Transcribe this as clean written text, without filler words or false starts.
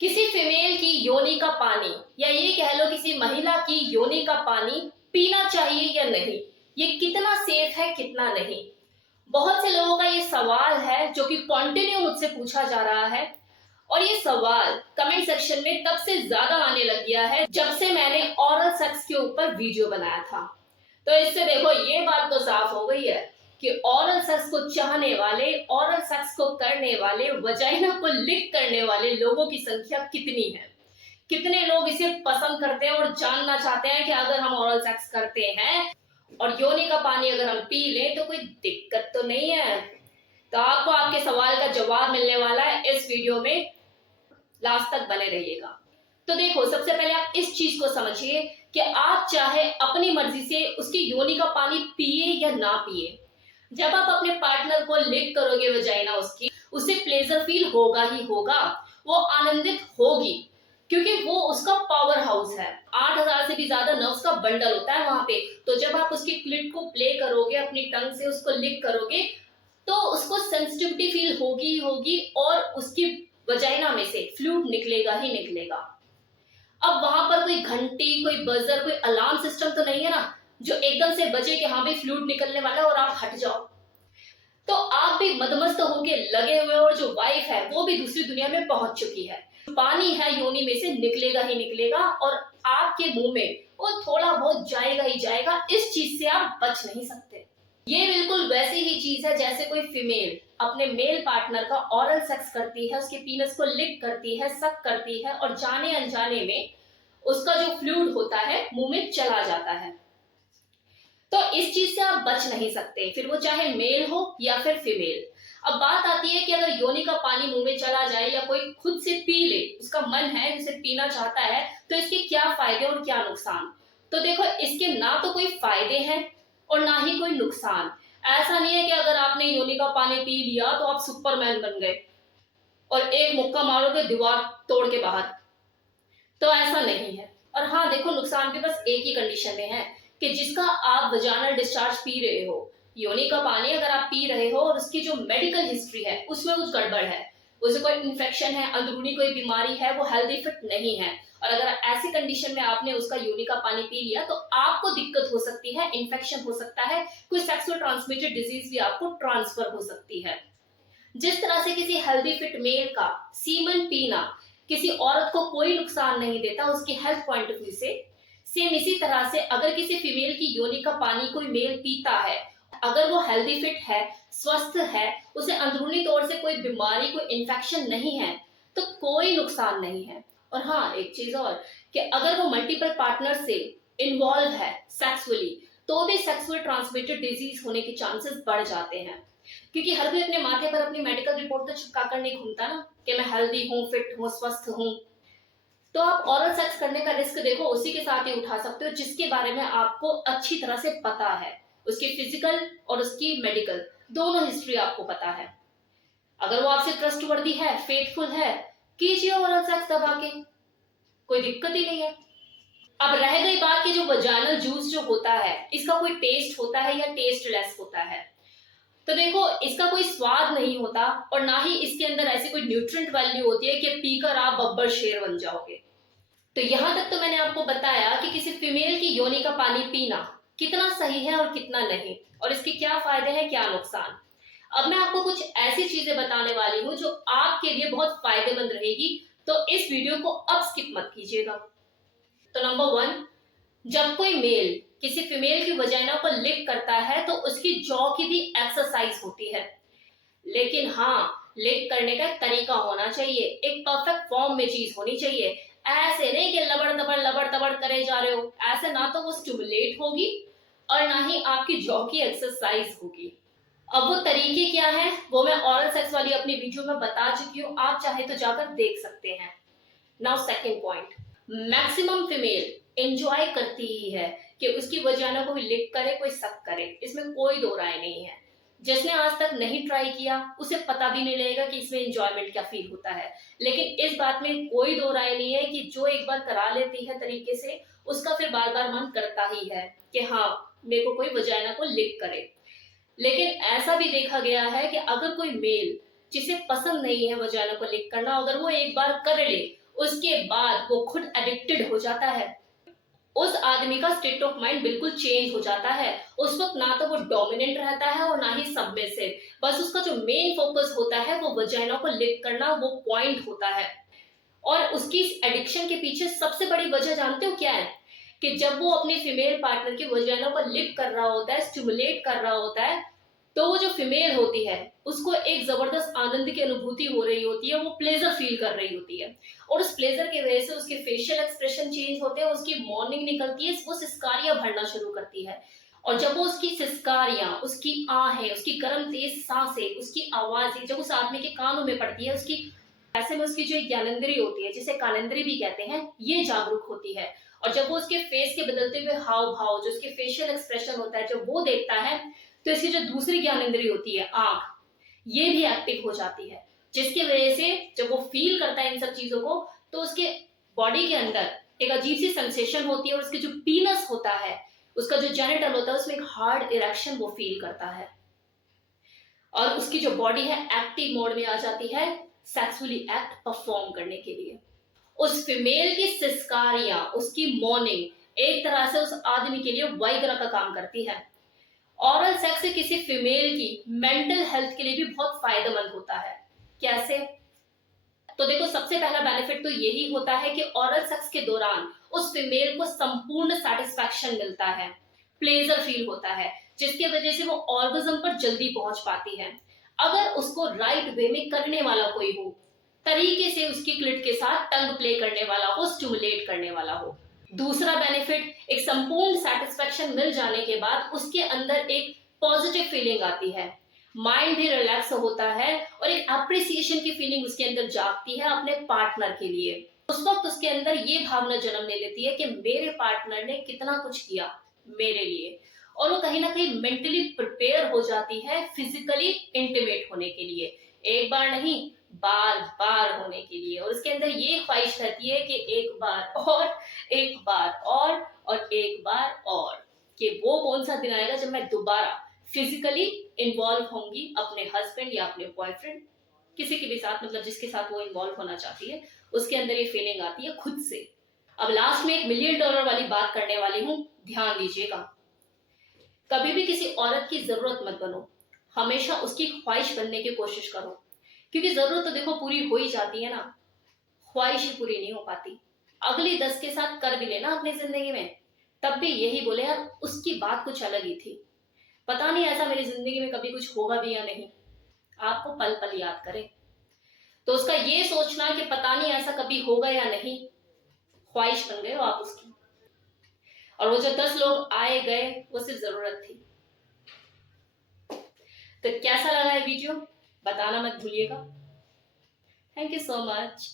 किसी फीमेल की योनि का पानी या ये कह लो किसी महिला की योनि का पानी पीना चाहिए या नहीं, ये कितना सेफ है कितना नहीं। बहुत से लोगों का ये सवाल है जो कि कंटिन्यू मुझसे पूछा जा रहा है और ये सवाल कमेंट सेक्शन में तब से ज्यादा आने लग गया है जब से मैंने ओरल सेक्स के ऊपर वीडियो बनाया था। तो इससे देखो ये बात तो साफ हो गई है कि ओरल सेक्स को चाहने वाले, ओरल सेक्स को करने वाले, वजाइना को लिक करने वाले लोगों की संख्या कितनी है। कितने लोग इसे पसंद करते हैं और जानना चाहते हैं कि अगर हम ओरल सेक्स करते हैं और योनि का पानी अगर हम पी लें तो कोई दिक्कत तो नहीं है। तो आपको आपके सवाल का जवाब मिलने वाला है इस वीडियो में, लास्ट तक बने रहिएगा। तो देखो, सबसे पहले आप इस चीज को समझिए कि आप चाहे अपनी मर्जी से उसकी योनि का पानी पिए या ना पिए, जब आप अपने पार्टनर को लिक करोगे वजाइना उसकी, उसे प्लेजर फील होगा ही होगा, वो आनंदित होगी क्योंकि वो उसका पावर हाउस है। 8000 से भी ज्यादा नर्व्स का बंडल होता है वहां पे। तो जब आप उसकी क्लिट को प्ले करोगे, अपनी टंग से उसको लिक करोगे, तो उसको सेंसिटिविटी फील होगी होगी और उसकी वजाइना में से फ्लूइड निकलेगा ही निकलेगा। अब वहां पर कोई घंटी, कोई बजर, कोई अलार्म सिस्टम तो नहीं है ना जो एकदम से बजे कि हाँ भाई फ्लूइड निकलने वाला है और आप हट जाओ। तो आप भी मदमस्त होके लगे हुए और जो वाइफ है वो भी दूसरी दुनिया में पहुंच चुकी है। पानी है योनि में से निकलेगा ही निकलेगा और आपके मुंह में वो थोड़ा बहुत जाएगा ही जाएगा। इस चीज से आप बच नहीं सकते। ये बिल्कुल वैसी ही चीज है जैसे कोई फीमेल अपने मेल पार्टनर का ओरल सेक्स करती है, उसके पीनस को लिक करती है, सक करती है और जाने अनजाने में उसका जो फ्लूइड होता है मुंह में चला जाता है। तो इस चीज से आप बच नहीं सकते, फिर वो चाहे मेल हो या फिर फीमेल। अब बात आती है कि अगर योनि का पानी मुंह में चला जाए या कोई खुद से पी ले, उसका मन है जिसे पीना चाहता है, तो इसके क्या फायदे और क्या नुकसान। तो देखो, इसके ना तो कोई फायदे हैं और ना ही कोई नुकसान। ऐसा नहीं है कि अगर आपने योनि का पानी पी लिया तो आप सुपरमैन बन गए और एक मुक्का मारोगे दीवार तोड़ के बाहर, तो ऐसा नहीं है। और हाँ देखो, नुकसान भी बस एक ही कंडीशन में है कि जिसका आप वजाइनल डिस्चार्ज पी रहे हो, योनि का पानी अगर आप पी रहे हो और उसकी जो मेडिकल हिस्ट्री है उसमें कुछ गड़बड़ है, उसे कोई इन्फेक्शन है, अंदरूनी कोई बीमारी है, वो हेल्दी फिट नहीं है, और अगर ऐसी कंडीशन में आपने उसका योनि का पानी पी लिया तो आपको दिक्कत हो सकती है, इन्फेक्शन हो सकता है, कोई सेक्सुअल ट्रांसमिटेड डिजीज भी आपको ट्रांसफर हो सकती है। जिस तरह से किसी हेल्दी फिट मेल का सीमन पीना किसी औरत को कोई नुकसान नहीं देता उसकी हेल्थ पॉइंट ऑफ व्यू से, सेम इसी तरह से अगर किसी फीमेल की योनि का पानी कोई मेल पीता है, अगर वो हेल्दी फिट है, स्वस्थ है, उसे अंदरूनी तौर से कोई बीमारी, कोई इन्फेक्शन नहीं है, तो कोई नुकसान नहीं है। और हाँ, एक चीज और कि अगर वो मल्टीपल पार्टनर से इन्वॉल्व है सेक्सुअली, तो भी सेक्सुअल ट्रांसमिटेड डिजीज होने के चांसेस बढ़ जाते हैं। क्योंकि हर कोई अपने माथे पर अपनी मेडिकल रिपोर्ट तो चिपका कर नहीं घूमता ना कि मैं हेल्दी हूँ, फिट हूँ, स्वस्थ हूँ। तो आप ओरल सेक्स करने का रिस्क देखो उसी के साथ ही उठा सकते हो जिसके बारे में आपको अच्छी तरह से पता है, उसकी फिजिकल और उसकी मेडिकल दोनों हिस्ट्री आपको पता है। अगर वो आपसे ट्रस्टवर्दी है, फेथफुल है, कीजिए ओरल सेक्स दबा के, कोई दिक्कत ही नहीं है। अब रह गई बात की जो वजाइनल जूस जो होता है, इसका कोई टेस्ट होता है या टेस्टलेस होता है। तो देखो, इसका कोई स्वाद नहीं होता और ना ही इसके अंदर ऐसी कोई न्यूट्रिएंट वैल्यू होती है कि पीकर आप बब्बर शेर बन जाओगे। तो यहां तक तो मैंने आपको बताया कि किसी फीमेल की योनि का पानी पीना कितना सही है और कितना नहीं, और इसके क्या फायदे हैं, क्या नुकसान। अब मैं आपको कुछ ऐसी चीजें बताने वाली हूँ जो आपके लिए बहुत फायदेमंद रहेगी, तो इस वीडियो को अब स्किप मत कीजिएगा। तो नंबर 1, जब कोई मेल किसी फीमेल की वजाइना को लिक करता है तो उसकी जॉ की भी एक्सरसाइज होती है। लेकिन हाँ, लिक करने का एक तरीका होना चाहिए, एक परफेक्ट फॉर्म में चीज होनी चाहिए। ऐसे नहीं कि लबड़ तबड़ करे जा रहे हो, ऐसे ना तो वो स्टिमुलेट होगी और ना ही आपकी जॉ की एक्सरसाइज होगी। अब वो तरीके क्या है वो मैं ओरल सेक्स वाली अपनी वीडियो में बता चुकी हूँ, आप चाहे तो जाकर देख सकते हैं। Now second point, maximum female enjoy करती ही है कि उसकी वजाइना को भी लिक करे, कोई सक करे, इसमें कोई दो राय नहीं है। जिसने आज तक नहीं ट्राई किया उसे पता भी नहीं लगेगा कि इसमें एंजॉयमेंट क्या फील होता है। लेकिन इस बात में कोई दो राय नहीं है कि जो एक बार करा लेती है तरीके से, उसका फिर बार बार मन करता ही है कि हाँ मेरे को कोई वजाइना को लिक करे। लेकिन ऐसा भी देखा गया है कि अगर कोई मेल जिसे पसंद नहीं है वजाइना को लिक करना, अगर वो एक बार कर ले, उसके बाद वो खुद एडिक्टेड हो जाता है। उस आदमी का स्टेट ऑफ माइंड बिल्कुल चेंज हो जाता है। उस वक्त ना तो वो डोमिनेंट रहता है और ना ही सबमिसिव। बस उसका जो मेन फोकस होता है वो वजाइना को लिक करना, वो पॉइंट होता है। और उसकी इस एडिक्शन के पीछे सबसे बड़ी वजह जानते हो क्या है? कि जब वो अपने फीमेल पार्टनर की वजाइना को लिक कर रहा होता है, स्टिमुलेट कर रहा होता है, तो वो जो फीमेल होती है उसको एक जबरदस्त आनंद की अनुभूति हो रही होती है, वो प्लेजर फील कर रही होती है। और उस प्लेजर की वजह से उसके फेशियल एक्सप्रेशन चेंज होते हैं, उसकी मॉर्निंग निकलती है, वो सिस्कारियां भरना शुरू करती है। और जब वो उसकी सिस्कारियां, उसकी आहें, उसकी गर्म तेज सांसें, उसकी आवाजें जब उस आदमी के कानों में पड़ती है, उसकी ऐसे में उसकी जो एक ज्ञानेंद्री होती है, जिसे कालेंद्री भी कहते हैं, ये जागरूक होती है। और जब वो उसके फेस के बदलते हुए हाव भाव, जो उसके फेशियल एक्सप्रेशन होता है, जब वो देखता है, तो इसकी जो दूसरी ज्ञानेंद्री होती है, आंख, ये भी एक्टिव हो जाती है। जिसकी वजह से जब वो फील करता है इन सब चीजों को, तो उसके बॉडी के अंदर एक अजीब सी सेंसेशन होती है, और उसके जो पीनस होता है, उसका जो जेनिटल होता है, उसमें एक हार्ड इरेक्शन वो फील करता है। और उसकी जो बॉडी है एक्टिव मोड में आ जाती है सेक्सुअली एक्ट परफॉर्म करने के लिए। उस फीमेल की सिस्कारियां, उसकी मॉर्निंग एक तरह से उस आदमी के लिए वाइग्रा का काम करती है। ऑरल सेक्स किसी फीमेल की मेंटल हेल्थ के लिए भी बहुत फायदेमंद होता है। कैसे? तो देखो, सबसे पहला बेनिफिट तो यही होता है कि ऑरल सेक्स के दौरान उस फीमेल को संपूर्ण सेटिस्फैक्शन मिलता है, प्लेजर फील होता है, जिसकी वजह से वो ऑर्गेज्म पर जल्दी पहुंच पाती है। अगर उसको राइट वे में करने वाला कोई हो, तरीके से उसकी क्लिट के साथ टंग प्ले करने वाला हो, स्टिमुलेट करने वाला हो। दूसरा बेनिफिट, एक संपूर्ण सेटिस्फैक्शन मिल जाने के बाद उसके अंदर एक पॉजिटिव फीलिंग आती है, माइंड भी रिलैक्स होता है, और एक अप्रिसिएशन की फीलिंग उसके अंदर जागती है अपने पार्टनर के लिए। उस वक्त उसके अंदर ये भावना जन्म ले लेती है कि मेरे पार्टनर ने कितना कुछ किया मेरे लिए, और वो कहीं ना कहीं मेंटली प्रिपेयर हो जाती है फिजिकली इंटीमेट होने के लिए, एक बार नहीं, बार बार होने के लिए। और उसके अंदर ये ख्वाहिश रहती है कि एक बार और, एक बार और एक बार और, कि वो कौन सा दिन आएगा जब मैं दोबारा फिजिकली इन्वॉल्व होंगी अपने हस्बैंड या अपने बॉयफ्रेंड, किसी के भी साथ, मतलब जिसके साथ वो इन्वॉल्व होना चाहती है, उसके अंदर ये फीलिंग आती है खुद से। अब लास्ट में एक मिलियन डॉलर वाली बात करने वाली हूँ, ध्यान दीजिएगा। कभी भी किसी औरत की जरूरत मत बनो, हमेशा उसकी ख्वाहिश बनने की कोशिश करो, क्योंकि जरूरत तो देखो पूरी हो ही जाती है ना, ख्वाहिश ही पूरी नहीं हो पाती। अगली 10 के साथ कर भी लेना अपनी जिंदगी में, तब भी यही बोले यार उसकी बात कुछ अलग ही थी, पता नहीं ऐसा मेरी जिंदगी में कभी कुछ होगा भी या नहीं, आपको पल पल याद करे। तो उसका ये सोचना कि पता नहीं ऐसा कभी होगा या नहीं, ख्वाहिश बन गए हो आप उसकी। और वो जो 10 लोग आए गए, वो सिर्फ जरूरत थी। तो कैसा लगा है वीडियो, बताना मत भूलिएगा। Thank you so much.